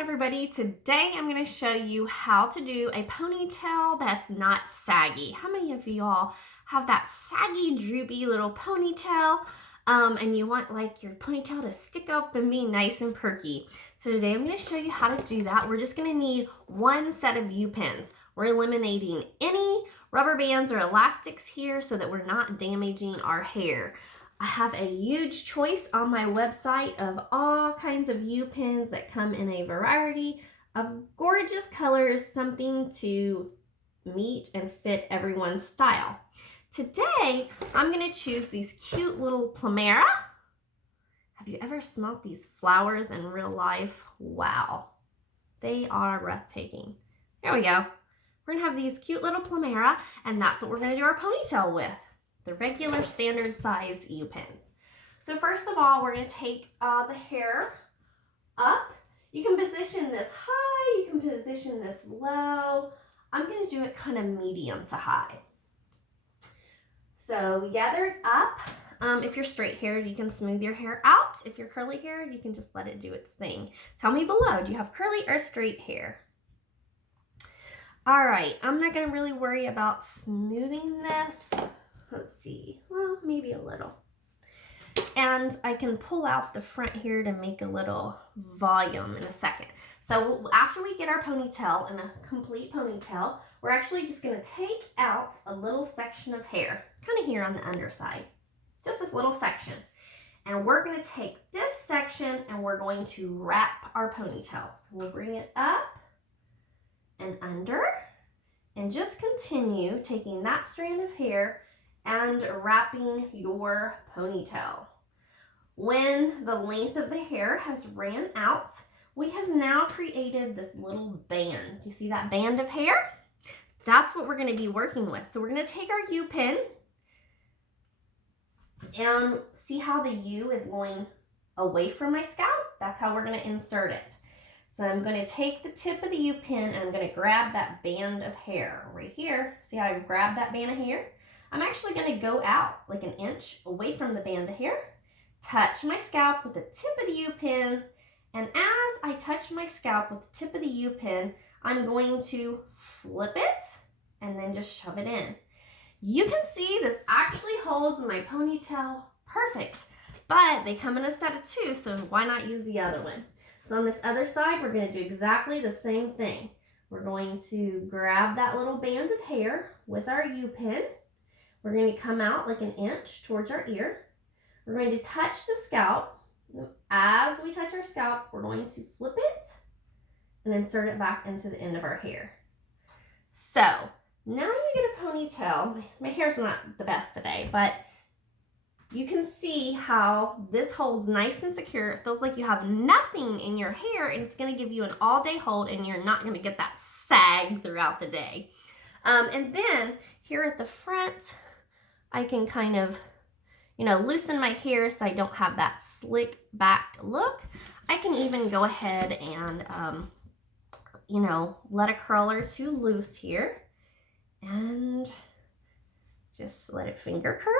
everybody. Today I'm going to show you how to do a ponytail that's not saggy. How many of y'all have that saggy, droopy little ponytail and you want like your ponytail to stick up and be nice and perky? So today I'm going to show you how to do that. We're just going to need one set of U-pins. We're eliminating any rubber bands or elastics here so that we're not damaging our hair. I have a huge choice on my website of all kinds of U-pins that come in a variety of gorgeous colors, something to meet and fit everyone's style. Today, I'm going to choose these cute little Plumera. Have you ever smelled these flowers in real life? Wow, they are breathtaking. There we go. We're going to have these cute little Plumera, and that's what we're going to do our ponytail with. The regular standard size U-pins. So first of all, we're going to take the hair up. You can position this high, you can position this low. I'm going to do it kind of medium to high. So we gather it up. If you're straight haired, you can smooth your hair out. If you're curly haired, you can just let it do its thing. Tell me below, do you have curly or straight hair? All right, I'm not going to really worry about smoothing this. Let's see, well, maybe a little. And I can pull out the front here to make a little volume in a second. So after we get our ponytail in a complete ponytail, we're actually just gonna take out a little section of hair, kind of here on the underside, just this little section. And we're gonna take this section and we're going to wrap our ponytail. So we'll bring it up and under and just continue taking that strand of hair and wrapping your ponytail. When the length of the hair has ran out, we have now created this little band. Do you see that band of hair? That's what we're going to be working with. So we're going to take our U-pin and see how the U is going away from my scalp. That's how we're going to insert it. So I'm going to take the tip of the U-pin and I'm going to grab that band of hair right here. See how I grab that band of hair? I'm actually going to go out like an inch away from the band of hair, touch my scalp with the tip of the U-pin, and as I touch my scalp with the tip of the U-pin, I'm going to flip it and then just shove it in. You can see this actually holds my ponytail perfect, but they come in a set of two, so why not use the other one? So on this other side, we're going to do exactly the same thing. We're going to grab that little band of hair with our U-pin. We're going to come out like an inch towards our ear. We're going to touch the scalp. As we touch our scalp, we're going to flip it and insert it back into the end of our hair. So now you get a ponytail. My hair's not the best today, but you can see how this holds nice and secure. It feels like you have nothing in your hair, and it's going to give you an all-day hold, and you're not going to get that sag throughout the day. And then here at the front, I can kind of, loosen my hair so I don't have that slick backed look. I can even go ahead and, let a curl or two loose here and just let it finger curl.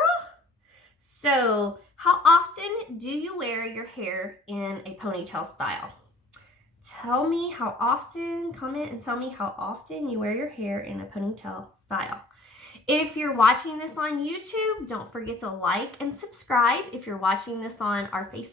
So how often do you wear your hair in a ponytail style? Tell me how often, comment and tell me how often you wear your hair in a ponytail style. If you're watching this on YouTube, don't forget to like and subscribe. If you're watching this on our Facebook